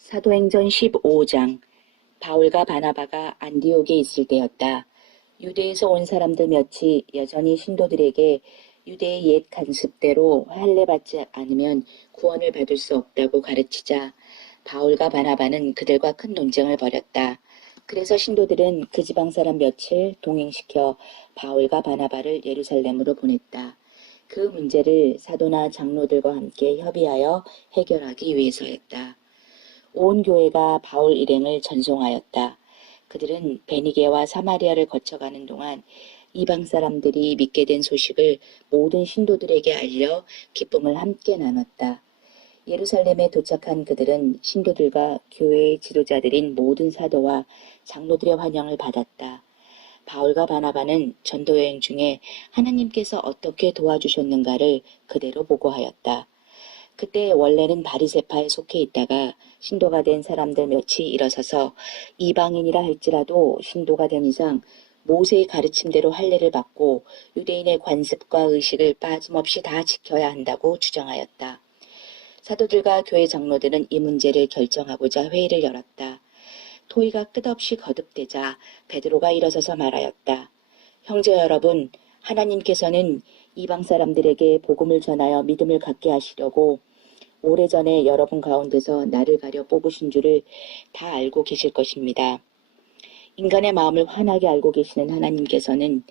사도행전 15장. 바울과 바나바가 안디옥에 있을 때였다. 유대에서 온 사람들 몇이 여전히 신도들에게 유대의 옛 간습대로 할례받지 않으면 구원을 받을 수 없다고 가르치자 바울과 바나바는 그들과 큰 논쟁을 벌였다. 그래서 신도들은 그 지방 사람 몇을 동행시켜 바울과 바나바를 예루살렘으로 보냈다. 그 문제를 사도나 장로들과 함께 협의하여 해결하기 위해서였다. 온 교회가 바울 일행을 전송하였다. 그들은 베니게와 사마리아를 거쳐가는 동안 이방 사람들이 믿게 된 소식을 모든 신도들에게 알려 기쁨을 함께 나눴다. 예루살렘에 도착한 그들은 신도들과 교회의 지도자들인 모든 사도와 장로들의 환영을 받았다. 바울과 바나바는 전도여행 중에 하나님께서 어떻게 도와주셨는가를 그대로 보고하였다. 그때 원래는 바리새파에 속해 있다가 신도가 된 사람들 몇이 일어서서 이방인이라 할지라도 신도가 된 이상 모세의 가르침대로 할례를 받고 유대인의 관습과 의식을 빠짐없이 다 지켜야 한다고 주장하였다. 사도들과 교회 장로들은 이 문제를 결정하고자 회의를 열었다. 토의가 끝없이 거듭되자 베드로가 일어서서 말하였다. 형제 여러분, 하나님께서는 이방 사람들에게 복음을 전하여 믿음을 갖게 하시려고 오래전에 여러분 가운데서 나를 가려 뽑으신 줄을 다 알고 계실 것입니다. 인간의 마음을 환하게 알고 계시는 하나님께서는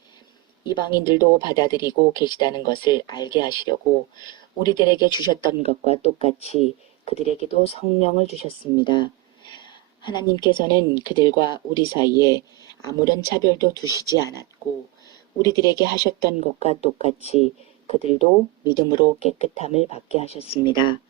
이방인들도 받아들이고 계시다는 것을 알게 하시려고 우리들에게 주셨던 것과 똑같이 그들에게도 성령을 주셨습니다. 하나님께서는 그들과 우리 사이에 아무런 차별도 두시지 않았고 우리들에게 하셨던 것과 똑같이 그들도 믿음으로 깨끗함을 받게 하셨습니다.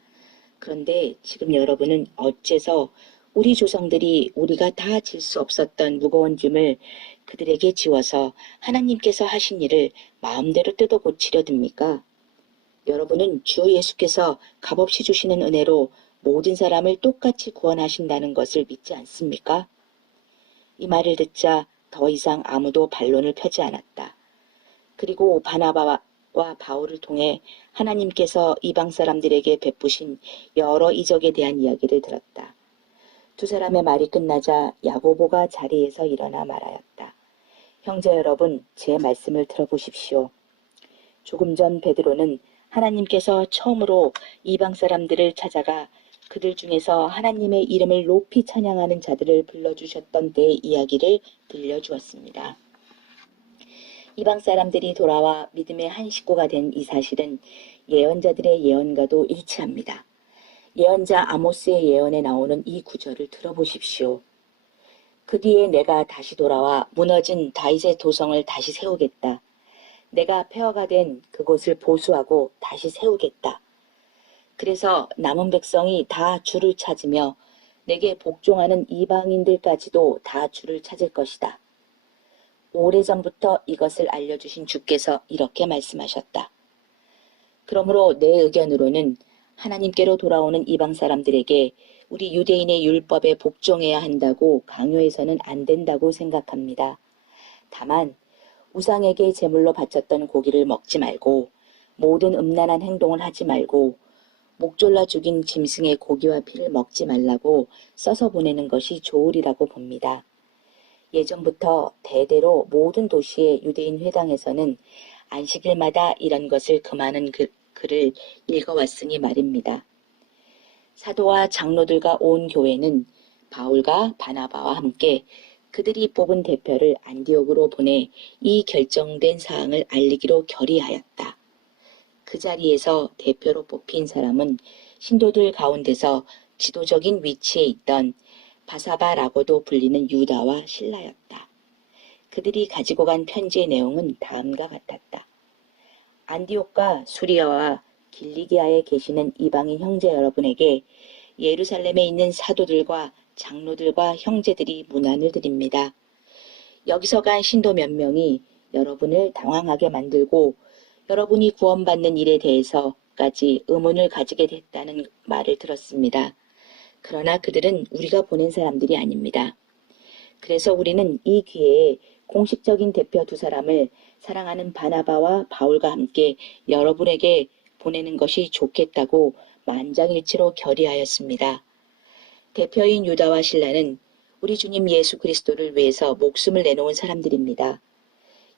그런데 지금 여러분은 어째서 우리 조상들이 우리가 다 질 수 없었던 무거운 짐을 그들에게 지워서 하나님께서 하신 일을 마음대로 뜯어 고치려 듭니까? 여러분은 주 예수께서 값없이 주시는 은혜로 모든 사람을 똑같이 구원하신다는 것을 믿지 않습니까? 이 말을 듣자 더 이상 아무도 반론을 펴지 않았다. 그리고 바나바와 바울을 통해 하나님께서 이방 사람들에게 베푸신 여러 이적에 대한 이야기를 들었다. 두 사람의 말이 끝나자 야고보가 자리에서 일어나 말하였다. 형제 여러분, 제 말씀을 들어보십시오. 조금 전 베드로는 하나님께서 처음으로 이방 사람들을 찾아가 그들 중에서 하나님의 이름을 높이 찬양하는 자들을 불러주셨던 때의 이야기를 들려주었습니다. 이방 사람들이 돌아와 믿음의 한 식구가 된 이 사실은 예언자들의 예언과도 일치합니다. 예언자 아모스의 예언에 나오는 이 구절을 들어보십시오. 그 뒤에 내가 다시 돌아와 무너진 다윗의 도성을 다시 세우겠다. 내가 폐허가 된 그곳을 보수하고 다시 세우겠다. 그래서 남은 백성이 다 주를 찾으며 내게 복종하는 이방인들까지도 다 주를 찾을 것이다. 오래전부터 이것을 알려주신 주께서 이렇게 말씀하셨다. 그러므로 내 의견으로는 하나님께로 돌아오는 이방 사람들에게 우리 유대인의 율법에 복종해야 한다고 강요해서는 안 된다고 생각합니다. 다만 우상에게 제물로 바쳤던 고기를 먹지 말고 모든 음란한 행동을 하지 말고 목 졸라 죽인 짐승의 고기와 피를 먹지 말라고 써서 보내는 것이 좋으리라고 봅니다. 예전부터 대대로 모든 도시의 유대인 회당에서는 안식일마다 이런 것을 금하는 글을 읽어왔으니 말입니다. 사도와 장로들과 온 교회는 바울과 바나바와 함께 그들이 뽑은 대표를 안디옥으로 보내 이 결정된 사항을 알리기로 결의하였다. 그 자리에서 대표로 뽑힌 사람은 신도들 가운데서 지도적인 위치에 있던 바사바라고도 불리는 유다와 실라였다. 그들이 가지고 간 편지의 내용은 다음과 같았다. 안디옥과 수리아와 길리기아에 계시는 이방인 형제 여러분에게 예루살렘에 있는 사도들과 장로들과 형제들이 문안을 드립니다. 여기서 간 신도 몇 명이 여러분을 당황하게 만들고 여러분이 구원받는 일에 대해서까지 의문을 가지게 됐다는 말을 들었습니다. 그러나 그들은 우리가 보낸 사람들이 아닙니다. 그래서 우리는 이 기회에 공식적인 대표 두 사람을 사랑하는 바나바와 바울과 함께 여러분에게 보내는 것이 좋겠다고 만장일치로 결의하였습니다. 대표인 유다와 실라는 우리 주님 예수 그리스도를 위해서 목숨을 내놓은 사람들입니다.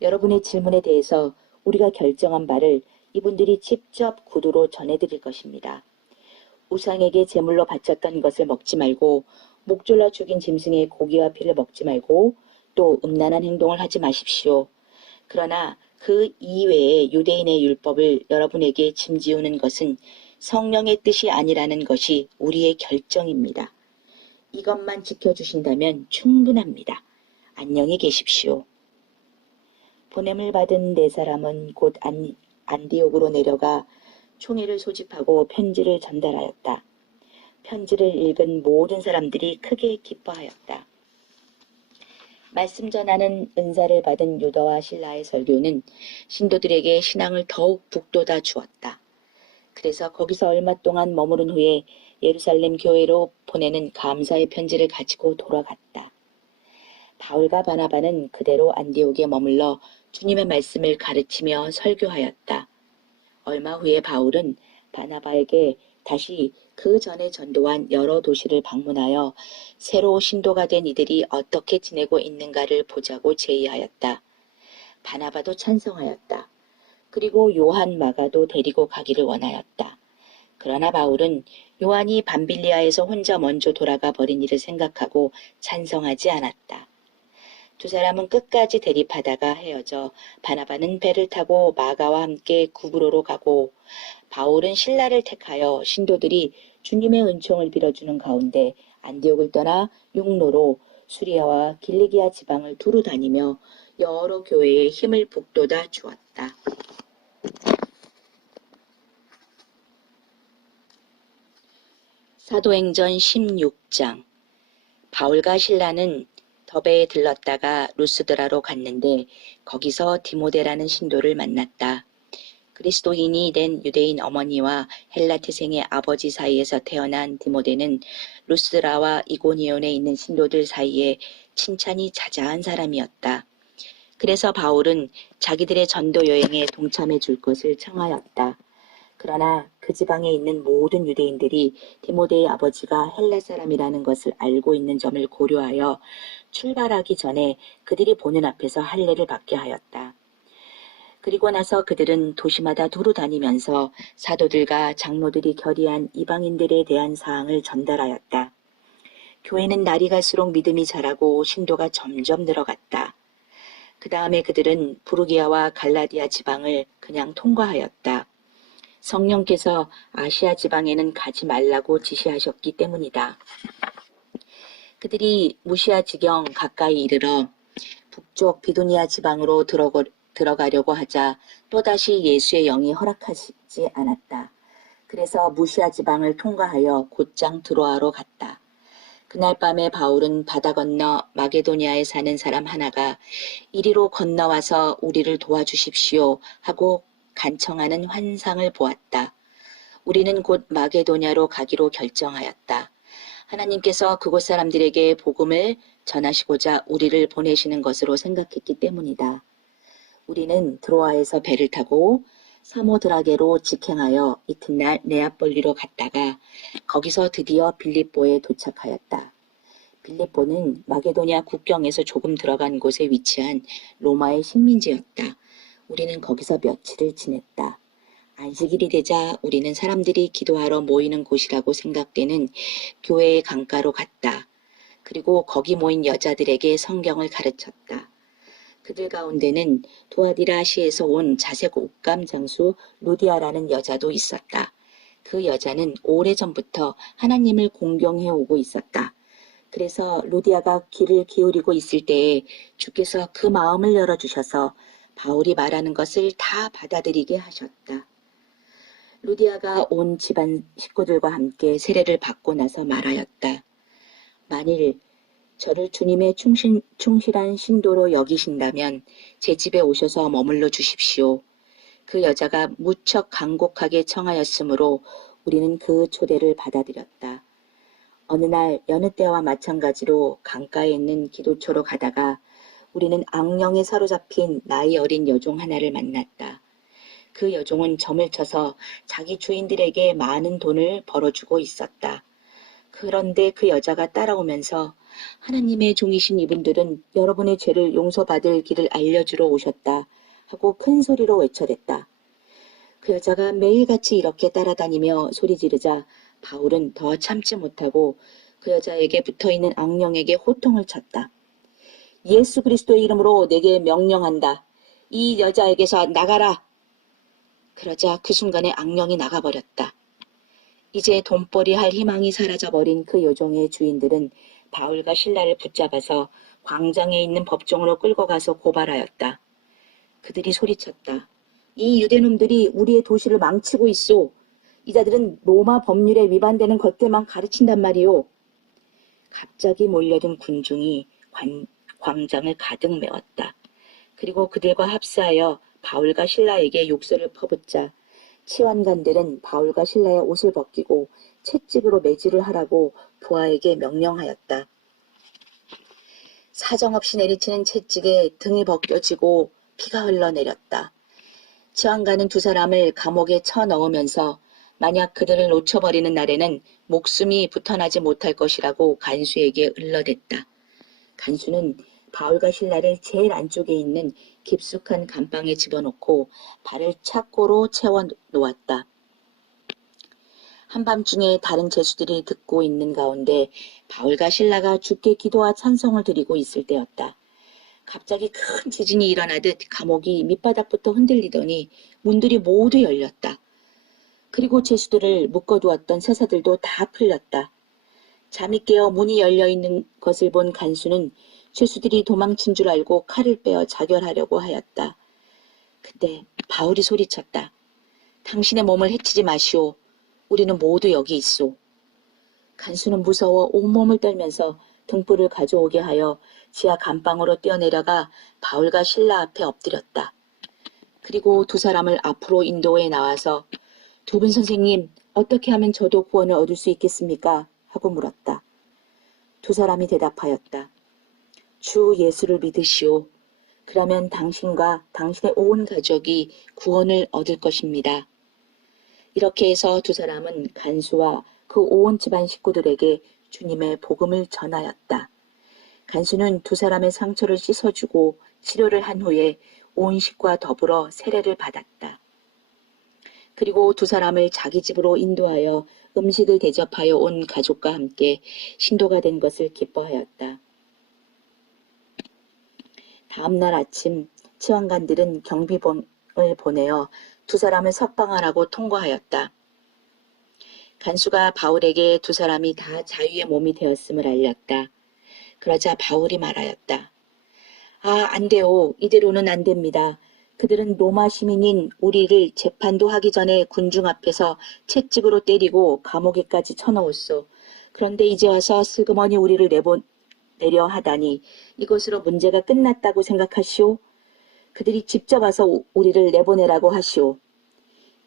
여러분의 질문에 대해서 우리가 결정한 바를 이분들이 직접 구두로 전해드릴 것입니다. 우상에게 제물로 바쳤던 것을 먹지 말고 목졸라 죽인 짐승의 고기와 피를 먹지 말고 또 음란한 행동을 하지 마십시오. 그러나 그 이외의 유대인의 율법을 여러분에게 짐지우는 것은 성령의 뜻이 아니라는 것이 우리의 결정입니다. 이것만 지켜주신다면 충분합니다. 안녕히 계십시오. 보냄을 받은 네 사람은 곧 안디옥으로 내려가 총회를 소집하고 편지를 전달하였다. 편지를 읽은 모든 사람들이 크게 기뻐하였다. 말씀 전하는 은사를 받은 유다와 실라의 설교는 신도들에게 신앙을 더욱 북돋아 주었다. 그래서 거기서 얼마 동안 머무른 후에 예루살렘 교회로 보내는 감사의 편지를 가지고 돌아갔다. 바울과 바나바는 그대로 안디옥에 머물러 주님의 말씀을 가르치며 설교하였다. 얼마 후에 바울은 바나바에게 다시 그 전에 전도한 여러 도시를 방문하여 새로 신도가 된 이들이 어떻게 지내고 있는가를 보자고 제의하였다. 바나바도 찬성하였다. 그리고 요한 마가도 데리고 가기를 원하였다. 그러나 바울은 요한이 밤빌리아에서 혼자 먼저 돌아가 버린 일을 생각하고 찬성하지 않았다. 두 사람은 끝까지 대립하다가 헤어져 바나바는 배를 타고 마가와 함께 구브로로 가고 바울은 신라를 택하여 신도들이 주님의 은총을 빌어주는 가운데 안디옥을 떠나 육로로 수리아와 길리기아 지방을 두루 다니며 여러 교회에 힘을 북돋아 주었다. 사도행전 16장. 바울과 실라는 더베에 들렀다가 루스드라로 갔는데 거기서 디모데라는 신도를 만났다. 그리스도인이 된 유대인 어머니와 헬라 태생의 아버지 사이에서 태어난 디모데는 루스드라와 이고니온에 있는 신도들 사이에 칭찬이 자자한 사람이었다. 그래서 바울은 자기들의 전도 여행에 동참해 줄 것을 청하였다. 그러나 그 지방에 있는 모든 유대인들이 디모데의 아버지가 헬라 사람이라는 것을 알고 있는 점을 고려하여 출발하기 전에 그들이 보는 앞에서 할례를 받게 하였다. 그리고 나서 그들은 도시마다 두루 다니면서 사도들과 장로들이 결의한 이방인들에 대한 사항을 전달하였다. 교회는 날이 갈수록 믿음이 자라고 신도가 점점 늘어갔다. 그 다음에 그들은 부르기아와 갈라디아 지방을 그냥 통과하였다. 성령께서 아시아 지방에는 가지 말라고 지시하셨기 때문이다. 그들이 무시아 지경 가까이 이르러 북쪽 비두니아 지방으로 들어가려고 하자 또다시 예수의 영이 허락하지 않았다. 그래서 무시아 지방을 통과하여 곧장 드로아로 갔다. 그날 밤에 바울은 바다 건너 마게도니아에 사는 사람 하나가 이리로 건너와서 우리를 도와주십시오 하고 간청하는 환상을 보았다. 우리는 곧 마게도냐로 가기로 결정하였다. 하나님께서 그곳 사람들에게 복음을 전하시고자 우리를 보내시는 것으로 생각했기 때문이다. 우리는 드로아에서 배를 타고 사모드라게로 직행하여 이튿날 네아폴리로 갔다가 거기서 드디어 빌립보에 도착하였다. 빌립보는 마게도냐 국경에서 조금 들어간 곳에 위치한 로마의 식민지였다. 우리는 거기서 며칠을 지냈다. 안식일이 되자 우리는 사람들이 기도하러 모이는 곳이라고 생각되는 교회의 강가로 갔다. 그리고 거기 모인 여자들에게 성경을 가르쳤다. 그들 가운데는 두아디라시에서 온 자색 옷감 장수 루디아라는 여자도 있었다. 그 여자는 오래전부터 하나님을 공경해 오고 있었다. 그래서 루디아가 귀를 기울이고 있을 때에 주께서 그 마음을 열어주셔서 바울이 말하는 것을 다 받아들이게 하셨다. 루디아가 온 집안 식구들과 함께 세례를 받고 나서 말하였다. 만일 저를 주님의 충실한 신도로 여기신다면 제 집에 오셔서 머물러 주십시오. 그 여자가 무척 간곡하게 청하였으므로 우리는 그 초대를 받아들였다. 어느 날 여느 때와 마찬가지로 강가에 있는 기도초로 가다가 우리는 악령에 사로잡힌 나이 어린 여종 하나를 만났다. 그 여종은 점을 쳐서 자기 주인들에게 많은 돈을 벌어주고 있었다. 그 그런데 그 여자가 따라오면서 하나님의 종이신 이분들은 여러분의 죄를 용서받을 길을 알려주러 오셨다 하고 큰 소리로 외쳐댔다. 그 여자가 매일같이 이렇게 따라다니며 소리 지르자 바울은 더 참지 못하고 그 여자에게 붙어있는 악령에게 호통을 쳤다. 예수 그리스도의 이름으로 내게 명령한다. 이 여자에게서 나가라. 그러자 그 순간에 악령이 나가버렸다. 이제 돈벌이 할 희망이 사라져버린 그 요정의 주인들은 바울과 신라를 붙잡아서 광장에 있는 법정으로 끌고 가서 고발하였다. 그들이 소리쳤다. 이 유대놈들이 우리의 도시를 망치고 있소. 이 자들은 로마 법률에 위반되는 것들만 가르친단 말이오. 갑자기 몰려든 군중이 광장을 가득 메웠다. 그리고 그들과 합세하여 바울과 신라에게 욕설을 퍼붓자 치환관들은 바울과 신라의 옷을 벗기고 채찍으로 매질을 하라고 부하에게 명령하였다. 사정없이 내리치는 채찍에 등이 벗겨지고 피가 흘러내렸다. 치환관은 두 사람을 감옥에 쳐넣으면서 만약 그들을 놓쳐버리는 날에는 목숨이 붙어나지 못할 것이라고 간수에게 을러댔다. 간수는 바울과 신라를 제일 안쪽에 있는 깊숙한 감방에 집어넣고 발을 착고로 채워 놓았다. 한밤중에 다른 죄수들이 듣고 있는 가운데 바울과 신라가 주께 기도와 찬송을 드리고 있을 때였다. 갑자기 큰 지진이 일어나듯 감옥이 밑바닥부터 흔들리더니 문들이 모두 열렸다. 그리고 죄수들을 묶어두었던 세사들도 다 풀렸다. 잠이 깨어 문이 열려있는 것을 본 간수는 죄수들이 도망친 줄 알고 칼을 빼어 자결하려고 하였다. 그때 바울이 소리쳤다. 당신의 몸을 해치지 마시오. 우리는 모두 여기 있소. 간수는 무서워 온몸을 떨면서 등불을 가져오게 하여 지하 감방으로 뛰어내려가 바울과 신라 앞에 엎드렸다. 그리고 두 사람을 앞으로 인도해 나와서 두 분 선생님, 어떻게 하면 저도 구원을 얻을 수 있겠습니까? 하고 물었다. 두 사람이 대답하였다. 주 예수를 믿으시오. 그러면 당신과 당신의 온 가족이 구원을 얻을 것입니다. 이렇게 해서 두 사람은 간수와 그 온 집안 식구들에게 주님의 복음을 전하였다. 간수는 두 사람의 상처를 씻어주고 치료를 한 후에 온 식구와 더불어 세례를 받았다. 그리고 두 사람을 자기 집으로 인도하여 음식을 대접하여 온 가족과 함께 신도가 된 것을 기뻐하였다. 다음 날 아침 치환관들은 경비병을 보내어 두 사람을 석방하라고 통고하였다. 간수가 바울에게 두 사람이 다 자유의 몸이 되었음을 알렸다. 그러자 바울이 말하였다. 안 돼요. 이대로는 안 됩니다. 그들은 로마 시민인 우리를 재판도 하기 전에 군중 앞에서 채찍으로 때리고 감옥에까지 쳐넣었소. 그런데 이제 와서 슬그머니 우리를 내려 하다니 이것으로 문제가 끝났다고 생각하시오? 그들이 직접 와서 우리를 내보내라고 하시오.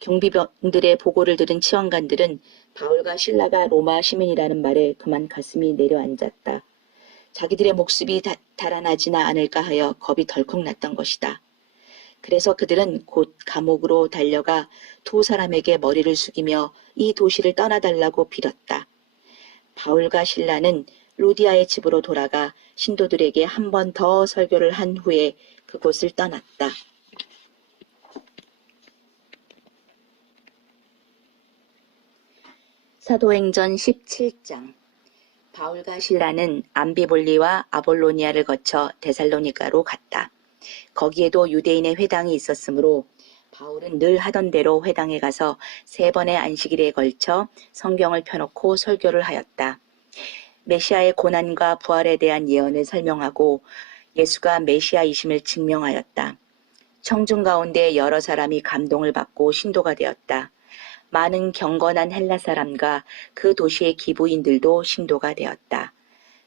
경비병들의 보고를 들은 치원관들은 바울과 신라가 로마 시민이라는 말에 그만 가슴이 내려앉았다. 자기들의 목숨이 달아나지나 않을까 하여 겁이 덜컥 났던 것이다. 그래서 그들은 곧 감옥으로 달려가 두 사람에게 머리를 숙이며 이 도시를 떠나달라고 빌었다. 바울과 신라는 루디아의 집으로 돌아가 신도들에게 한 번 더 설교를 한 후에 그곳을 떠났다. 사도행전 17장. 바울과 신라는 암비볼리와 아볼로니아를 거쳐 데살로니가로 갔다. 거기에도 유대인의 회당이 있었으므로 바울은 늘 하던 대로 회당에 가서 3번의 안식일에 걸쳐 성경을 펴놓고 설교를 하였다. 메시아의 고난과 부활에 대한 예언을 설명하고 예수가 메시아이심을 증명하였다. 청중 가운데 여러 사람이 감동을 받고 신도가 되었다. 많은 경건한 헬라 사람과 그 도시의 기부인들도 신도가 되었다.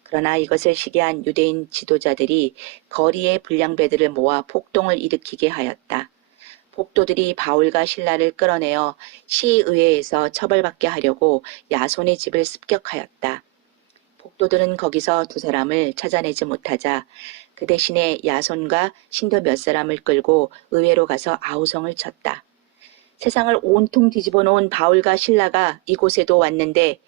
그러나 이것을 시기한 유대인 지도자들이 거리에 불량배들을 모아 폭동을 일으키게 하였다. 폭도들이 바울과 신라를 끌어내어 시의회에서 처벌받게 하려고 야손의 집을 습격하였다. 폭도들은 거기서 두 사람을 찾아내지 못하자 그 대신에 야손과 신도 몇 사람을 끌고 의회로 가서 아우성을 쳤다. 세상을 온통 뒤집어 놓은 바울과 신라가 이곳에도 왔는데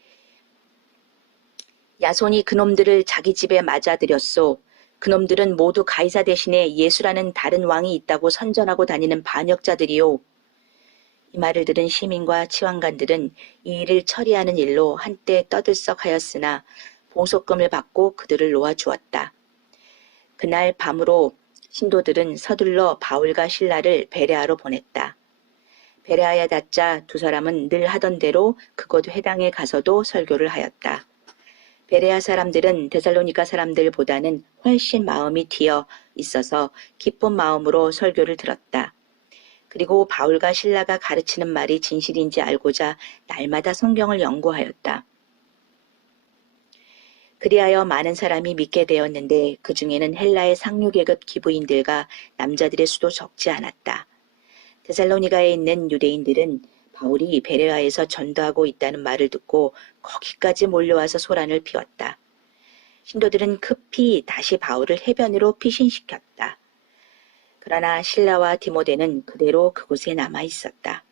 야손이 그놈들을 자기 집에 맞아들였소. 그놈들은 모두 가이사 대신에 예수라는 다른 왕이 있다고 선전하고 다니는 반역자들이요. 이 말을 들은 시민과 치왕관들은 이 일을 처리하는 일로 한때 떠들썩하였으나 보석금을 받고 그들을 놓아주었다. 그날 밤으로 신도들은 서둘러 바울과 실라를 베레아로 보냈다. 베레아에 닿자 두 사람은 늘 하던 대로 그곳 회당에 가서도 설교를 하였다. 베레아 사람들은 데살로니가 사람들보다는 훨씬 마음이 트여 있어서 기쁜 마음으로 설교를 들었다. 그리고 바울과 실라가 가르치는 말이 진실인지 알고자 날마다 성경을 연구하였다. 그리하여 많은 사람이 믿게 되었는데 그 중에는 헬라의 상류계급 기부인들과 남자들의 수도 적지 않았다. 데살로니가에 있는 유대인들은 바울이 베레아에서 전도하고 있다는 말을 듣고 거기까지 몰려와서 소란을 피웠다. 신도들은 급히 다시 바울을 해변으로 피신시켰다. 그러나 실라와 디모데는 그대로 그곳에 남아 있었다.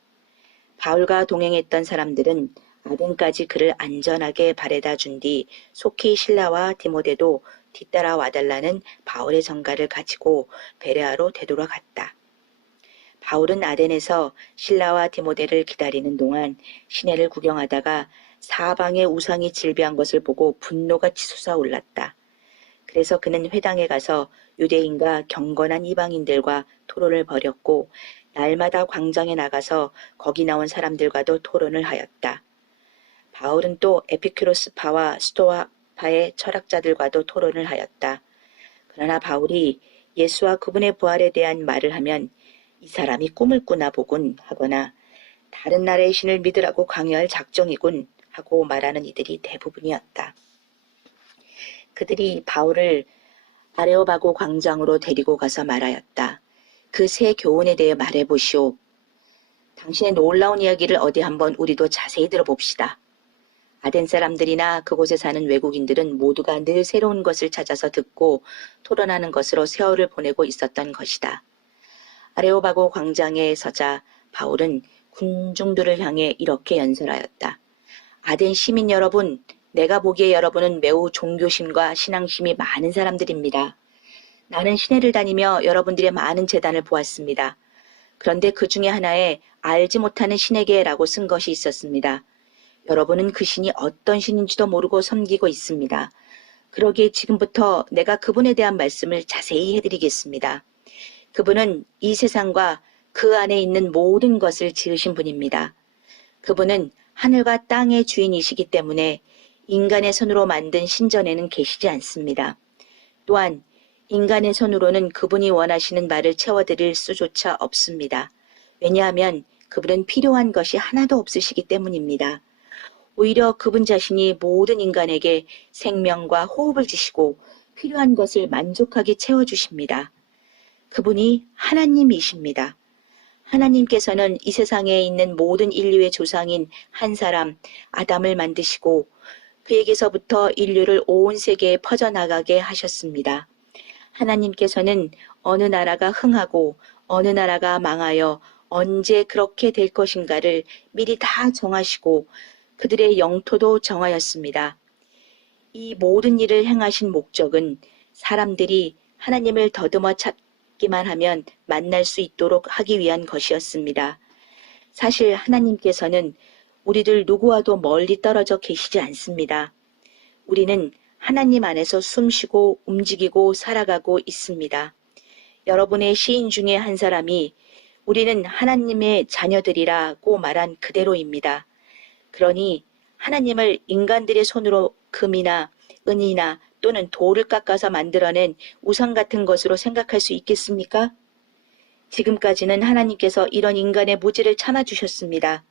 바울과 동행했던 사람들은 아덴까지 그를 안전하게 바래다 준 뒤 속히 실라와 디모데도 뒤따라 와달라는 바울의 전가를 가지고 베레아로 되돌아갔다. 바울은 아덴에서 실라와 디모데를 기다리는 동안 시내를 구경하다가 사방에 우상이 질비한 것을 보고 분노가 치솟아 올랐다. 그래서 그는 회당에 가서 유대인과 경건한 이방인들과 토론을 벌였고 날마다 광장에 나가서 거기 나온 사람들과도 토론을 하였다. 바울은 또 에피큐로스파와 스토아파의 철학자들과도 토론을 하였다. 그러나 바울이 예수와 그분의 부활에 대한 말을 하면 이 사람이 꿈을 꾸나 보군 하거나 다른 나라의 신을 믿으라고 강요할 작정이군 하고 말하는 이들이 대부분이었다. 그들이 바울을 아레오바고 광장으로 데리고 가서 말하였다. 그 새 교훈에 대해 말해보시오. 당신의 놀라운 이야기를 어디 한번 우리도 자세히 들어봅시다. 아덴 사람들이나 그곳에 사는 외국인들은 모두가 늘 새로운 것을 찾아서 듣고 토론하는 것으로 세월을 보내고 있었던 것이다. 아레오바고 광장에 서자 바울은 군중들을 향해 이렇게 연설하였다. 아덴 시민 여러분, 내가 보기에 여러분은 매우 종교심과 신앙심이 많은 사람들입니다. 나는 시내를 다니며 여러분들의 많은 재단을 보았습니다. 그런데 그 중에 하나에 알지 못하는 신에게라고 쓴 것이 있었습니다. 여러분은 그 신이 어떤 신인지도 모르고 섬기고 있습니다. 그러기에 지금부터 내가 그분에 대한 말씀을 자세히 해드리겠습니다. 그분은 이 세상과 그 안에 있는 모든 것을 지으신 분입니다. 그분은 하늘과 땅의 주인이시기 때문에 인간의 손으로 만든 신전에는 계시지 않습니다. 또한 인간의 손으로는 그분이 원하시는 말을 채워드릴 수조차 없습니다. 왜냐하면 그분은 필요한 것이 하나도 없으시기 때문입니다. 오히려 그분 자신이 모든 인간에게 생명과 호흡을 주시고 필요한 것을 만족하게 채워주십니다. 그분이 하나님이십니다. 하나님께서는 이 세상에 있는 모든 인류의 조상인 한 사람, 아담을 만드시고 그에게서부터 인류를 온 세계에 퍼져나가게 하셨습니다. 하나님께서는 어느 나라가 흥하고 어느 나라가 망하여 언제 그렇게 될 것인가를 미리 다 정하시고 그들의 영토도 정하였습니다. 이 모든 일을 행하신 목적은 사람들이 하나님을 더듬어 찾기만 하면 만날 수 있도록 하기 위한 것이었습니다. 사실 하나님께서는 우리들 누구와도 멀리 떨어져 계시지 않습니다. 우리는 하나님 안에서 숨쉬고 움직이고 살아가고 있습니다. 여러분의 시인 중에 한 사람이 우리는 하나님의 자녀들이라고 말한 그대로입니다. 그러니 하나님을 인간들의 손으로 금이나 은이나 또는 돌을 깎아서 만들어낸 우상 같은 것으로 생각할 수 있겠습니까? 지금까지는 하나님께서 이런 인간의 무지를 참아주셨습니다.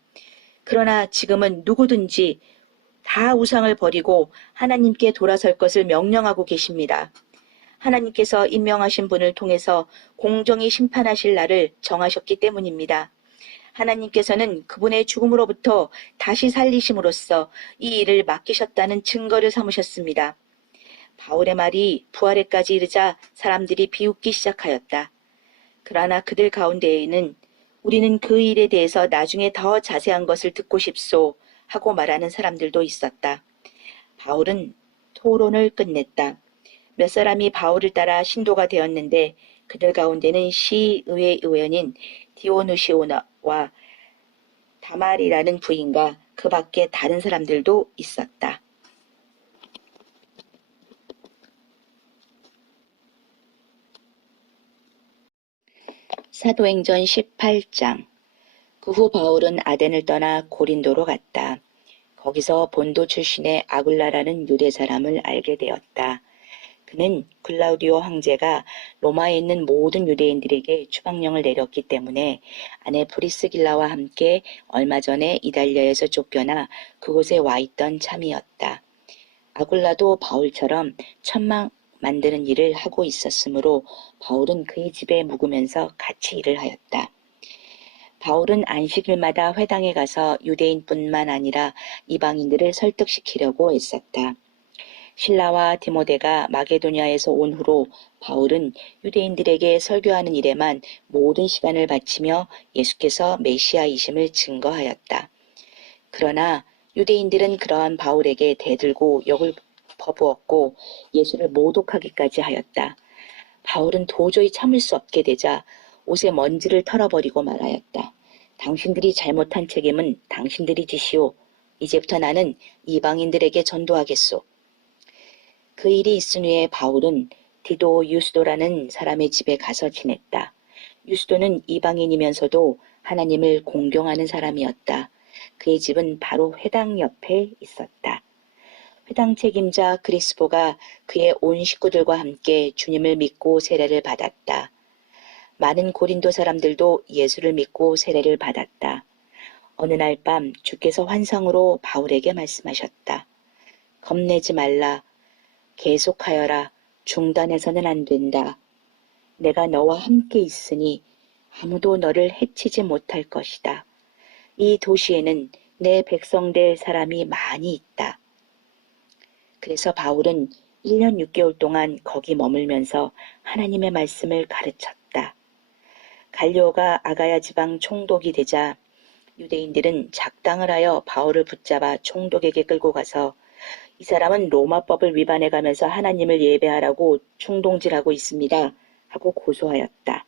그러나 지금은 누구든지 다 우상을 버리고 하나님께 돌아설 것을 명령하고 계십니다. 하나님께서 임명하신 분을 통해서 공정히 심판하실 날을 정하셨기 때문입니다. 하나님께서는 그분의 죽음으로부터 다시 살리심으로써 이 일을 맡기셨다는 증거를 삼으셨습니다. 바울의 말이 부활에까지 이르자 사람들이 비웃기 시작하였다. 그러나 그들 가운데에는 우리는 그 일에 대해서 나중에 더 자세한 것을 듣고 싶소 하고 말하는 사람들도 있었다. 바울은 토론을 끝냈다. 몇 사람이 바울을 따라 신도가 되었는데 그들 가운데는 시의회 의원인 디오누시오와 다말이라는 부인과 그 밖에 다른 사람들도 있었다. 사도행전 18장. 그 후 바울은 아덴을 떠나 고린도로 갔다. 거기서 본도 출신의 아굴라라는 유대 사람을 알게 되었다. 그는 글라우디오 황제가 로마에 있는 모든 유대인들에게 추방령을 내렸기 때문에 아내 브리스길라와 함께 얼마 전에 이달리아에서 쫓겨나 그곳에 와 있던 참이었다. 아굴라도 바울처럼 천막 만드는 일을 하고 있었으므로 바울은 그의 집에 묵으면서 같이 일을 하였다. 바울은 안식일마다 회당에 가서 유대인뿐만 아니라 이방인들을 설득시키려고 애썼다. 실라와 디모데가 마게도냐에서 온 후로 바울은 유대인들에게 설교하는 일에만 모든 시간을 바치며 예수께서 메시아이심을 증거하였다. 그러나 유대인들은 그러한 바울에게 대들고 욕을 퍼부었고 예수를 모독하기까지 하였다. 바울은 도저히 참을 수 없게 되자 옷에 먼지를 털어버리고 말하였다. 당신들이 잘못한 책임은 당신들이 지시오. 이제부터 나는 이방인들에게 전도하겠소. 그 일이 있은 후에 바울은 디도 유스도라는 사람의 집에 가서 지냈다. 유스도는 이방인이면서도 하나님을 공경하는 사람이었다. 그의 집은 바로 회당 옆에 있었다. 회당 책임자 그리스보가 그의 온 식구들과 함께 주님을 믿고 세례를 받았다. 많은 고린도 사람들도 예수를 믿고 세례를 받았다. 어느 날 밤 주께서 환상으로 바울에게 말씀하셨다. 겁내지 말라. 계속하여라. 중단해서는 안 된다. 내가 너와 함께 있으니 아무도 너를 해치지 못할 것이다. 이 도시에는 내 백성 될 사람이 많이 있다. 그래서 바울은 1년 6개월 동안 거기 머물면서 하나님의 말씀을 가르쳤다. 갈리오가 아가야 지방 총독이 되자 유대인들은 작당을 하여 바울을 붙잡아 총독에게 끌고 가서 이 사람은 로마법을 위반해가면서 하나님을 예배하라고 충동질하고 있습니다. 하고 고소하였다.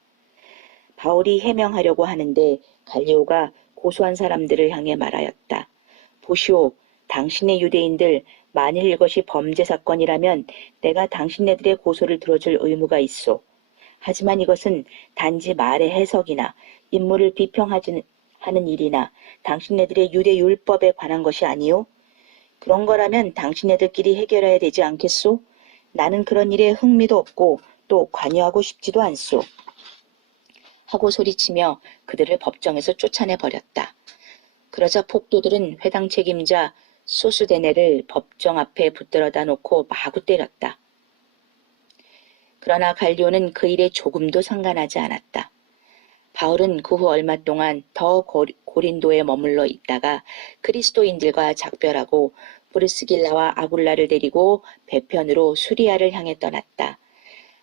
바울이 해명하려고 하는데 갈리오가 고소한 사람들을 향해 말하였다. 보시오, 당신의 유대인들, 만일 이것이 범죄 사건이라면 내가 당신네들의 고소를 들어줄 의무가 있소. 하지만 이것은 단지 말의 해석이나 인물을 비평하는 일이나 당신네들의 유대 율법에 관한 것이 아니오? 그런 거라면 당신네들끼리 해결해야 되지 않겠소? 나는 그런 일에 흥미도 없고 또 관여하고 싶지도 않소. 하고 소리치며 그들을 법정에서 쫓아내버렸다. 그러자 폭도들은 회당 책임자 소수데네를 법정 앞에 붙들어다 놓고 마구 때렸다. 그러나 갈리오는 그 일에 조금도 상관하지 않았다. 바울은 그 후 얼마 동안 더 고린도에 머물러 있다가 그리스도인들과 작별하고 브리스길라와 아굴라를 데리고 배편으로 수리아를 향해 떠났다.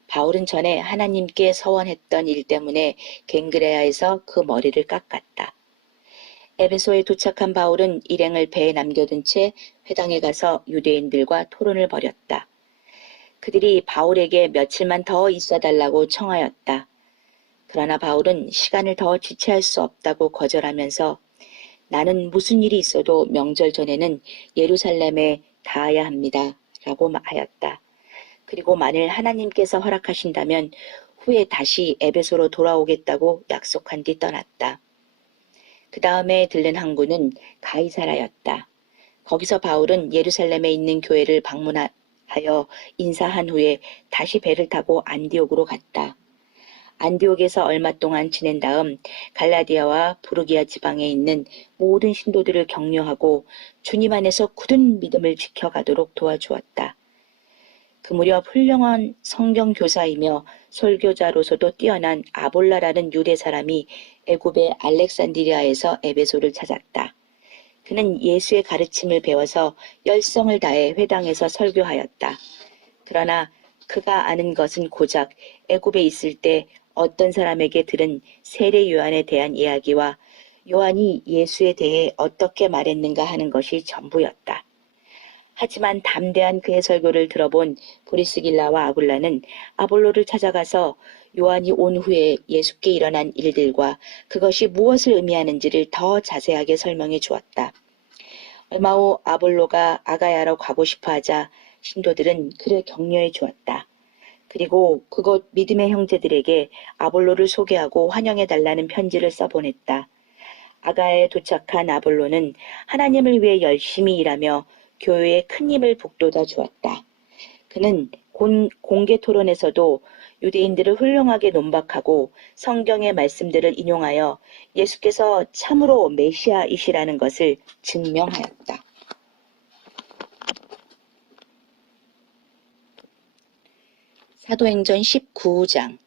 바울은 전에 하나님께 서원했던 일 때문에 갱그레아에서 그 머리를 깎았다. 에베소에 도착한 바울은 일행을 배에 남겨둔 채 회당에 가서 유대인들과 토론을 벌였다. 그들이 바울에게 며칠만 더 있어달라고 청하였다. 그러나 바울은 시간을 더 지체할 수 없다고 거절하면서 나는 무슨 일이 있어도 명절 전에는 예루살렘에 닿아야 합니다. 라고 하였다. 그리고 만일 하나님께서 허락하신다면 후에 다시 에베소로 돌아오겠다고 약속한 뒤 떠났다. 그 다음에 들른 항구는 가이사라였다. 거기서 바울은 예루살렘에 있는 교회를 방문하여 인사한 후에 다시 배를 타고 안디옥으로 갔다. 안디옥에서 얼마 동안 지낸 다음 갈라디아와 부르기아 지방에 있는 모든 신도들을 격려하고 주님 안에서 굳은 믿음을 지켜가도록 도와주었다. 그 무렵 훌륭한 성경 교사이며 설교자로서도 뛰어난 아볼라라는 유대 사람이 애굽의 알렉산드리아에서 에베소를 찾았다. 그는 예수의 가르침을 배워서 열성을 다해 회당에서 설교하였다. 그러나 그가 아는 것은 고작 애굽에 있을 때 어떤 사람에게 들은 세례 요한에 대한 이야기와 요한이 예수에 대해 어떻게 말했는가 하는 것이 전부였다. 하지만 담대한 그의 설교를 들어본 브리스길라와 아굴라는 아볼로를 찾아가서 요한이 온 후에 예수께 일어난 일들과 그것이 무엇을 의미하는지를 더 자세하게 설명해 주었다. 얼마 후 아볼로가 아가야로 가고 싶어 하자 신도들은 그를 격려해 주었다. 그리고 그곳 믿음의 형제들에게 아볼로를 소개하고 환영해 달라는 편지를 써보냈다. 아가야에 도착한 아볼로는 하나님을 위해 열심히 일하며 교회에 큰 힘을 북돋아 주었다. 그는 공개 토론에서도 유대인들을 훌륭하게 논박하고 성경의 말씀들을 인용하여 예수께서 참으로 메시아이시라는 것을 증명하였다. 사도행전 19장.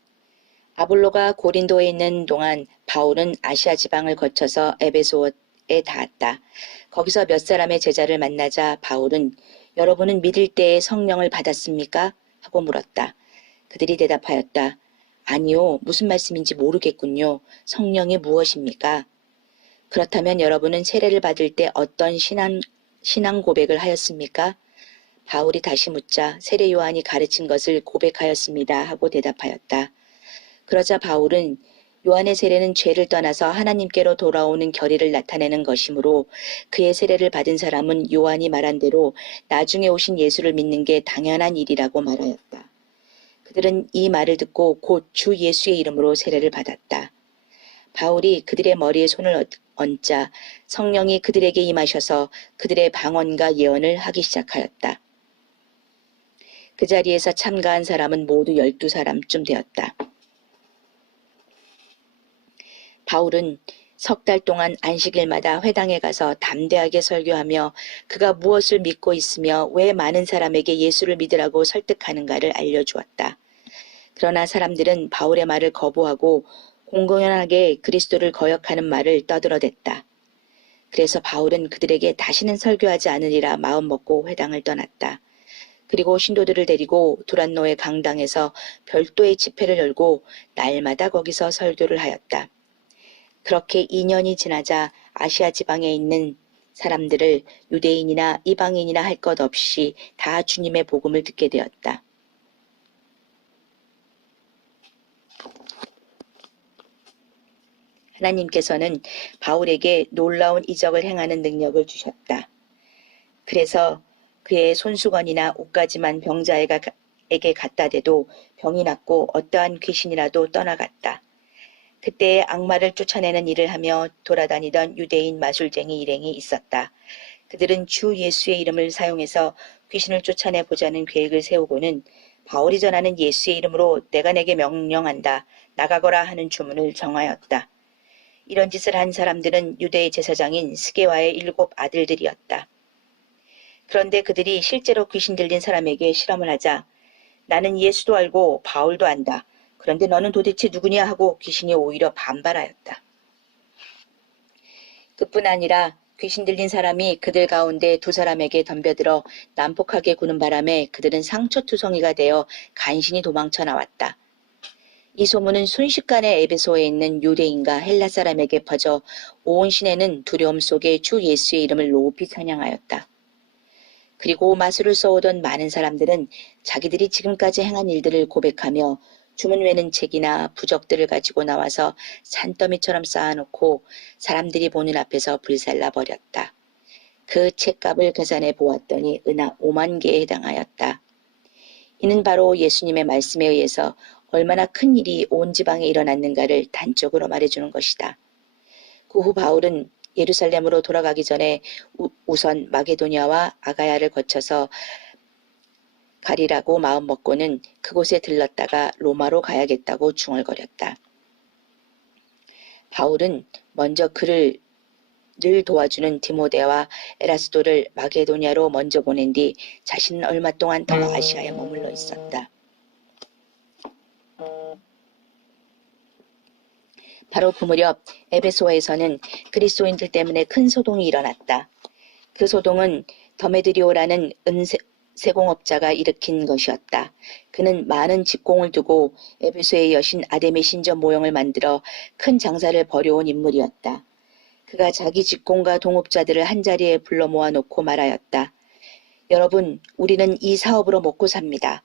아볼로가 고린도에 있는 동안 바울은 아시아 지방을 거쳐서 에베소에 닿았다. 거기서 몇 사람의 제자를 만나자 바울은 여러분은 믿을 때에 성령을 받았습니까? 하고 물었다. 그들이 대답하였다. 아니요, 무슨 말씀인지 모르겠군요. 성령이 무엇입니까? 그렇다면 여러분은 세례를 받을 때 어떤 신앙 고백을 하였습니까? 바울이 다시 묻자 세례 요한이 가르친 것을 고백하였습니다 하고 대답하였다. 그러자 바울은 요한의 세례는 죄를 떠나서 하나님께로 돌아오는 결의를 나타내는 것이므로 그의 세례를 받은 사람은 요한이 말한 대로 나중에 오신 예수를 믿는 게 당연한 일이라고 말하였다. 그들은 이 말을 듣고 곧 주 예수의 이름으로 세례를 받았다. 바울이 그들의 머리에 손을 얹자 성령이 그들에게 임하셔서 그들의 방언과 예언을 하기 시작하였다. 그 자리에서 참가한 사람은 모두 12사람쯤 되었다. 바울은 석 달 동안 안식일마다 회당에 가서 담대하게 설교하며 그가 무엇을 믿고 있으며 왜 많은 사람에게 예수를 믿으라고 설득하는가를 알려주었다. 그러나 사람들은 바울의 말을 거부하고 공공연하게 그리스도를 거역하는 말을 떠들어댔다. 그래서 바울은 그들에게 다시는 설교하지 않으리라 마음먹고 회당을 떠났다. 그리고 신도들을 데리고 두란노의 강당에서 별도의 집회를 열고 날마다 거기서 설교를 하였다. 그렇게 2년이 지나자 아시아 지방에 있는 사람들을 유대인이나 이방인이나 할 것 없이 다 주님의 복음을 듣게 되었다. 하나님께서는 바울에게 놀라운 이적을 행하는 능력을 주셨다. 그래서 그의 손수건이나 옷가지만 병자에게 갖다 대도 병이 낫고 어떠한 귀신이라도 떠나갔다. 그때에 악마를 쫓아내는 일을 하며 돌아다니던 유대인 마술쟁이 일행이 있었다. 그들은 주 예수의 이름을 사용해서 귀신을 쫓아내 보자는 계획을 세우고는 바울이 전하는 예수의 이름으로 내가 내게 명령한다. 나가거라 하는 주문을 정하였다. 이런 짓을 한 사람들은 유대의 제사장인 스게와의 7 아들들이었다. 그런데 그들이 실제로 귀신 들린 사람에게 실험을 하자 나는 예수도 알고 바울도 안다. 그런데 너는 도대체 누구냐 하고 귀신이 오히려 반발하였다. 그뿐 아니라 귀신 들린 사람이 그들 가운데 2사람에게 덤벼들어 난폭하게 구는 바람에 그들은 상처투성이가 되어 간신히 도망쳐 나왔다. 이 소문은 순식간에 에베소에 있는 유대인과 헬라 사람에게 퍼져 온 시내는 두려움 속에 주 예수의 이름을 높이 찬양하였다. 그리고 마술을 써오던 많은 사람들은 자기들이 지금까지 행한 일들을 고백하며 주문 외는 책이나 부적들을 가지고 나와서 산더미처럼 쌓아놓고 사람들이 보는 앞에서 불살라 버렸다. 그 책값을 계산해 보았더니 은하 5만 개에 해당하였다. 이는 바로 예수님의 말씀에 의해서 얼마나 큰 일이 온 지방에 일어났는가를 단적으로 말해주는 것이다. 그 후 바울은 예루살렘으로 돌아가기 전에 우선 마게도냐와 아가야를 거쳐서 가리라고 마음먹고는 그곳에 들렀다가 로마로 가야겠다고 중얼거렸다. 바울은 먼저 그를 늘 도와주는 디모데와 에라스도를 마게도냐로 먼저 보낸 뒤 자신은 얼마 동안 더 아시아에 머물러 있었다. 바로 그 무렵 에베소에서는 그리스도인들 때문에 큰 소동이 일어났다. 그 소동은 더메드리오라는 세공업자가 일으킨 것이었다. 그는 많은 집공을 두고 에베소의 여신 아데미 신전 모형을 만들어 큰 장사를 벌여온 인물이었다. 그가 자기 집공과 동업자들을 한자리에 불러 모아놓고 말하였다. 여러분, 우리는 이 사업으로 먹고 삽니다.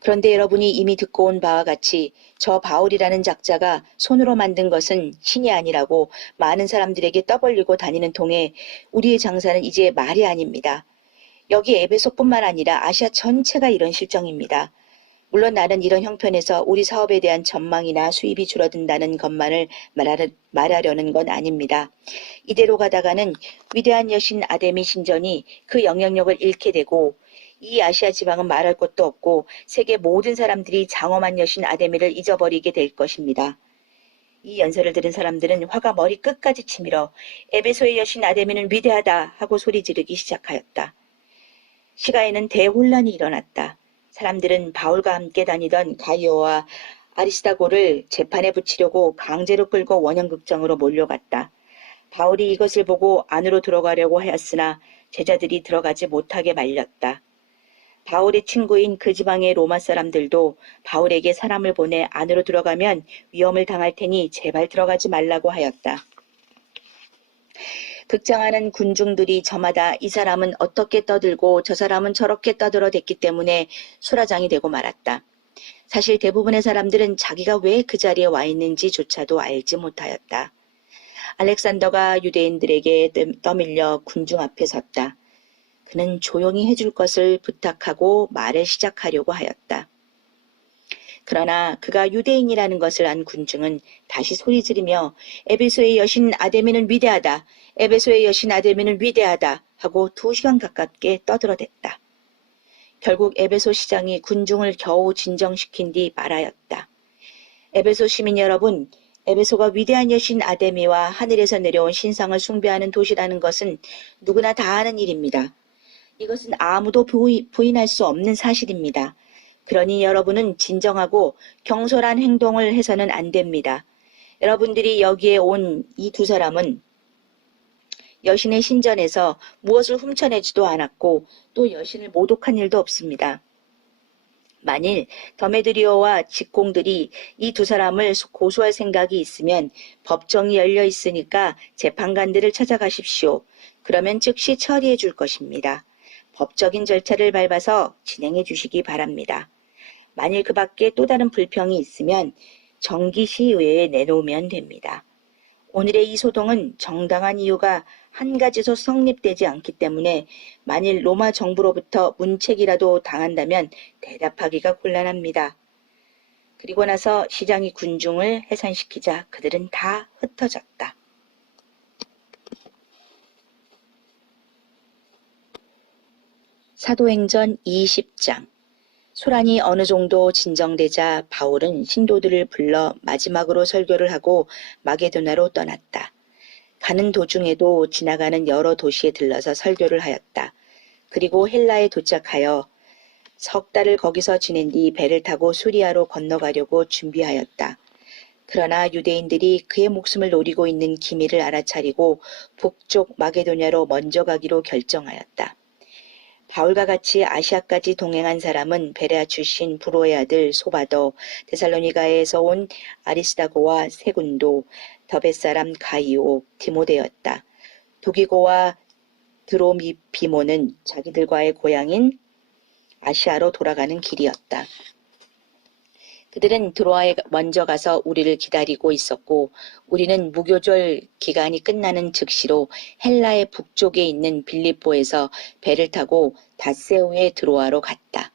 그런데 여러분이 이미 듣고 온 바와 같이 저 바울이라는 작자가 손으로 만든 것은 신이 아니라고 많은 사람들에게 떠벌리고 다니는 통에 우리의 장사는 이제 말이 아닙니다. 여기 에베소뿐만 아니라 아시아 전체가 이런 실정입니다. 물론 나는 이런 형편에서 우리 사업에 대한 전망이나 수입이 줄어든다는 것만을 말하려는 건 아닙니다. 이대로 가다가는 위대한 여신 아데미 신전이 그 영향력을 잃게 되고 이 아시아 지방은 말할 것도 없고 세계 모든 사람들이 장엄한 여신 아데미를 잊어버리게 될 것입니다. 이 연설을 들은 사람들은 화가 머리 끝까지 치밀어 에베소의 여신 아데미는 위대하다 하고 소리 지르기 시작하였다. 시가에는 대혼란이 일어났다. 사람들은 바울과 함께 다니던 가이오와 아리스다고를 재판에 붙이려고 강제로 끌고 원형극장으로 몰려갔다. 바울이 이것을 보고 안으로 들어가려고 하였으나 제자들이 들어가지 못하게 말렸다. 바울의 친구인 그 지방의 로마 사람들도 바울에게 사람을 보내 안으로 들어가면 위험을 당할 테니 제발 들어가지 말라고 하였다. 극장 안은 군중들이 저마다 이 사람은 어떻게 떠들고 저 사람은 저렇게 떠들어댔기 때문에 수라장이 되고 말았다. 사실 대부분의 사람들은 자기가 왜 그 자리에 와 있는지조차도 알지 못하였다. 알렉산더가 유대인들에게 떠밀려 군중 앞에 섰다. 그는 조용히 해줄 것을 부탁하고 말을 시작하려고 하였다. 그러나 그가 유대인이라는 것을 안 군중은 다시 소리 지르며 에베소의 여신 아데미는 위대하다. 에베소의 여신 아데미는 위대하다 하고 2시간 가깝게 떠들어댔다. 결국 에베소 시장이 군중을 겨우 진정시킨 뒤 말하였다. 에베소 시민 여러분, 에베소가 위대한 여신 아데미와 하늘에서 내려온 신상을 숭배하는 도시라는 것은 누구나 다 아는 일입니다. 이것은 아무도 부인할 수 없는 사실입니다. 그러니 여러분은 진정하고 경솔한 행동을 해서는 안 됩니다. 여러분들이 여기에 온 이 2사람은 여신의 신전에서 무엇을 훔쳐내지도 않았고 또 여신을 모독한 일도 없습니다. 만일 더메드리오와 직공들이 이 2사람을 고소할 생각이 있으면 법정이 열려 있으니까 재판관들을 찾아가십시오. 그러면 즉시 처리해 줄 것입니다. 법적인 절차를 밟아서 진행해 주시기 바랍니다. 만일 그 밖에 또 다른 불평이 있으면 정기시의회에 내놓으면 됩니다. 오늘의 이 소동은 정당한 이유가 한 가지도 성립되지 않기 때문에 만일 로마 정부로부터 문책이라도 당한다면 대답하기가 곤란합니다. 그리고 나서 시장이 군중을 해산시키자 그들은 다 흩어졌다. 사도행전 20장. 소란이 어느 정도 진정되자 바울은 신도들을 불러 마지막으로 설교를 하고 마게도나로 떠났다. 가는 도중에도 지나가는 여러 도시에 들러서 설교를 하였다. 그리고 헬라에 도착하여 석 달을 거기서 지낸 뒤 배를 타고 수리아로 건너가려고 준비하였다. 그러나 유대인들이 그의 목숨을 노리고 있는 기미를 알아차리고 북쪽 마게도냐로 먼저 가기로 결정하였다. 바울과 같이 아시아까지 동행한 사람은 베레아 출신 브로의 아들 소바더, 데살로니가에서 온 아리스다고와 세군도, 더벳 사람 가이오, 디모데였다. 두기고와 드로미비모는 자기들과의 고향인 아시아로 돌아가는 길이었다. 그들은 드로아에 먼저 가서 우리를 기다리고 있었고 우리는 무교절 기간이 끝나는 즉시로 헬라의 북쪽에 있는 빌립보에서 배를 타고 다세우의 드로아로 갔다.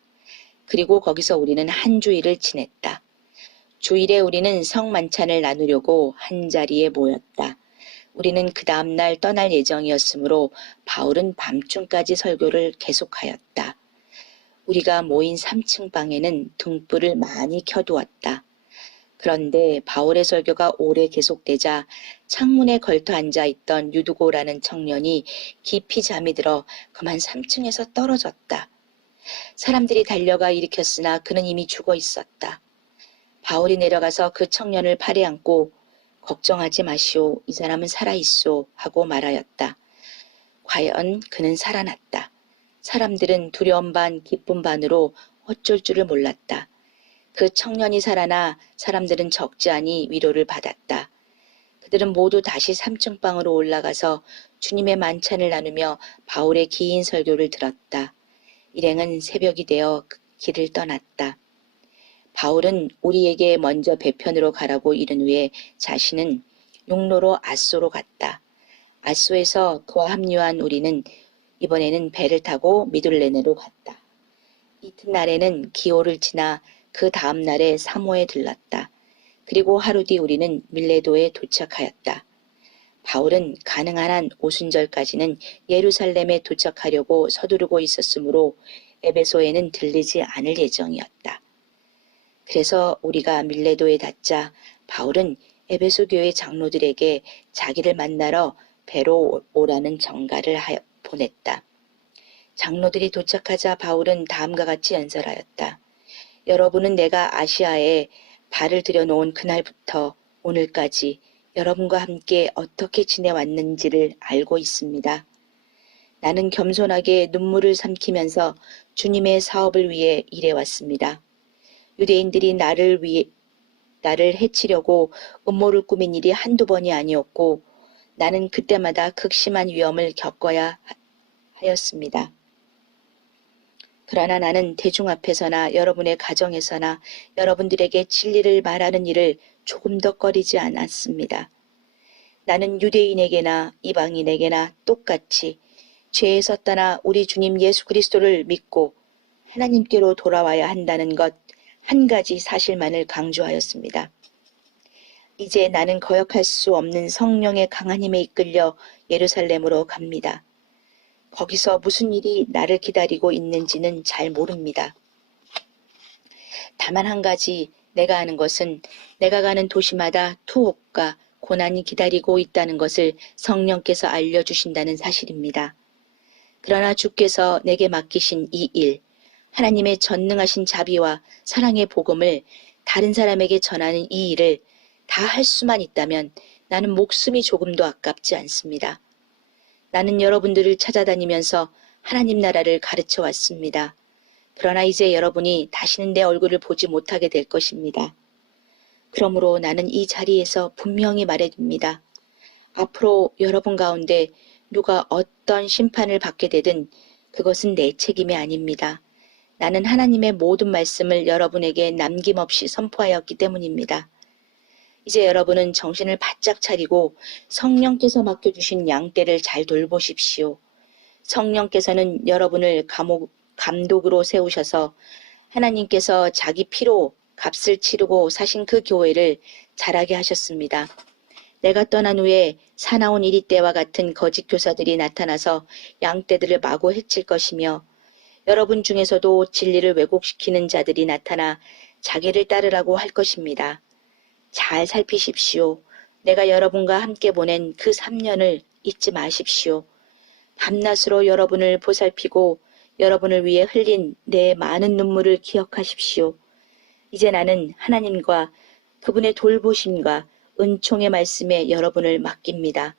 그리고 거기서 우리는 한 주일을 지냈다. 주일에 우리는 성만찬을 나누려고 한 자리에 모였다. 우리는 그 다음날 떠날 예정이었으므로 바울은 밤중까지 설교를 계속하였다. 우리가 모인 3층 방에는 등불을 많이 켜두었다. 그런데 바울의 설교가 오래 계속되자 창문에 걸터 앉아있던 유두고라는 청년이 깊이 잠이 들어 그만 3층에서 떨어졌다. 사람들이 달려가 일으켰으나 그는 이미 죽어 있었다. 바울이 내려가서 그 청년을 팔에 안고 걱정하지 마시오. 이 사람은 살아있소. 하고 말하였다. 과연 그는 살아났다. 사람들은 두려움 반 기쁨 반으로 어쩔 줄을 몰랐다. 그 청년이 살아나 사람들은 적지 않이 위로를 받았다. 그들은 모두 다시 3층 방으로 올라가서 주님의 만찬을 나누며 바울의 긴 설교를 들었다. 일행은 새벽이 되어 길을 떠났다. 바울은 우리에게 먼저 배편으로 가라고 이른 후에 자신은 용로로 앗소로 갔다. 앗소에서 그와 합류한 우리는 이번에는 배를 타고 미둘레네로 갔다. 이튿날에는 기호를 지나 그 다음 날에 사모에 들렀다. 그리고 하루 뒤 우리는 밀레도에 도착하였다. 바울은 가능한 한 오순절까지는 예루살렘에 도착하려고 서두르고 있었으므로 에베소에는 들리지 않을 예정이었다. 그래서 우리가 밀레도에 닿자 바울은 에베소 교회 장로들에게 자기를 만나러 배로 오라는 전가를 보냈다. 장로들이 도착하자 바울은 다음과 같이 연설하였다. 여러분은 내가 아시아에 발을 들여놓은 그날부터 오늘까지 여러분과 함께 어떻게 지내왔는지를 알고 있습니다. 나는 겸손하게 눈물을 삼키면서 주님의 사업을 위해 일해왔습니다. 유대인들이 나를 해치려고 음모를 꾸민 일이 한두 번이 아니었고 나는 그때마다 극심한 위험을 겪어야 하였습니다. 그러나 나는 대중 앞에서나 여러분의 가정에서나 여러분들에게 진리를 말하는 일을 조금 더 꺼리지 않았습니다. 나는 유대인에게나 이방인에게나 똑같이 죄에서 떠나 우리 주님 예수 그리스도를 믿고 하나님께로 돌아와야 한다는 것 한 가지 사실만을 강조하였습니다. 이제 나는 거역할 수 없는 성령의 강한 힘에 이끌려 예루살렘으로 갑니다. 거기서 무슨 일이 나를 기다리고 있는지는 잘 모릅니다. 다만 한 가지 내가 아는 것은 내가 가는 도시마다 투옥과 고난이 기다리고 있다는 것을 성령께서 알려주신다는 사실입니다. 그러나 주께서 내게 맡기신 이 일, 하나님의 전능하신 자비와 사랑의 복음을 다른 사람에게 전하는 이 일을 다 할 수만 있다면 나는 목숨이 조금도 아깝지 않습니다. 나는 여러분들을 찾아다니면서 하나님 나라를 가르쳐 왔습니다. 그러나 이제 여러분이 다시는 내 얼굴을 보지 못하게 될 것입니다. 그러므로 나는 이 자리에서 분명히 말해둡니다. 앞으로 여러분 가운데 누가 어떤 심판을 받게 되든 그것은 내 책임이 아닙니다. 나는 하나님의 모든 말씀을 여러분에게 남김없이 선포하였기 때문입니다. 이제 여러분은 정신을 바짝 차리고 성령께서 맡겨주신 양떼를 잘 돌보십시오. 성령께서는 여러분을 감독으로 세우셔서 하나님께서 자기 피로 값을 치르고 사신 그 교회를 자라게 하셨습니다. 내가 떠난 후에 사나운 이리 때와 같은 거짓 교사들이 나타나서 양떼들을 마구 해칠 것이며 여러분 중에서도 진리를 왜곡시키는 자들이 나타나 자기를 따르라고 할 것입니다. 잘 살피십시오. 내가 여러분과 함께 보낸 그 3년을 잊지 마십시오. 밤낮으로 여러분을 보살피고 여러분을 위해 흘린 내 많은 눈물을 기억하십시오. 이제 나는 하나님과 그분의 돌보심과 은총의 말씀에 여러분을 맡깁니다.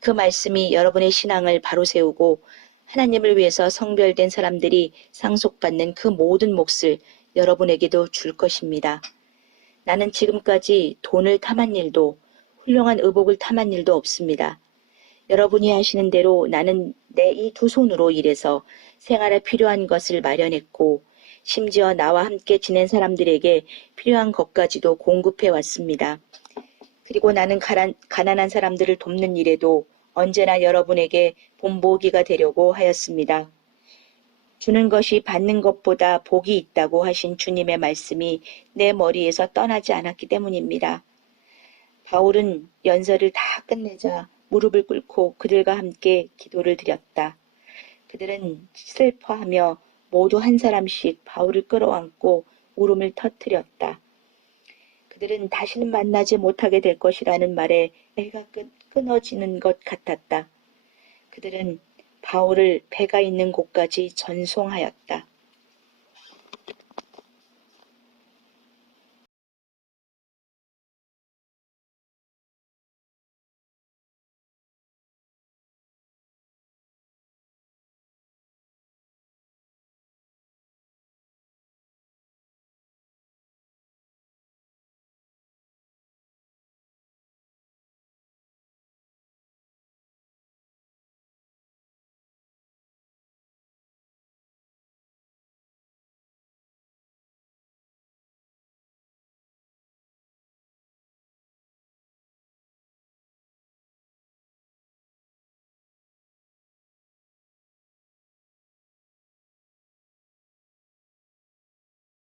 그 말씀이 여러분의 신앙을 바로 세우고 하나님을 위해서 성별된 사람들이 상속받는 그 모든 몫을 여러분에게도 줄 것입니다. 나는 지금까지 돈을 탐한 일도 훌륭한 의복을 탐한 일도 없습니다. 여러분이 하시는 대로 나는 내 이 두 손으로 일해서 생활에 필요한 것을 마련했고 심지어 나와 함께 지낸 사람들에게 필요한 것까지도 공급해 왔습니다. 그리고 나는 가난한 사람들을 돕는 일에도 언제나 여러분에게 본보기가 되려고 하였습니다. 주는 것이 받는 것보다 복이 있다고 하신 주님의 말씀이 내 머리에서 떠나지 않았기 때문입니다. 바울은 연설을 다 끝내자 무릎을 꿇고 그들과 함께 기도를 드렸다. 그들은 슬퍼하며 모두 한 사람씩 바울을 끌어안고 울음을 터뜨렸다. 그들은 다시는 만나지 못하게 될 것이라는 말에 애가 끊어지는 것 같았다. 그들은 바울을 배가 있는 곳까지 전송하였다.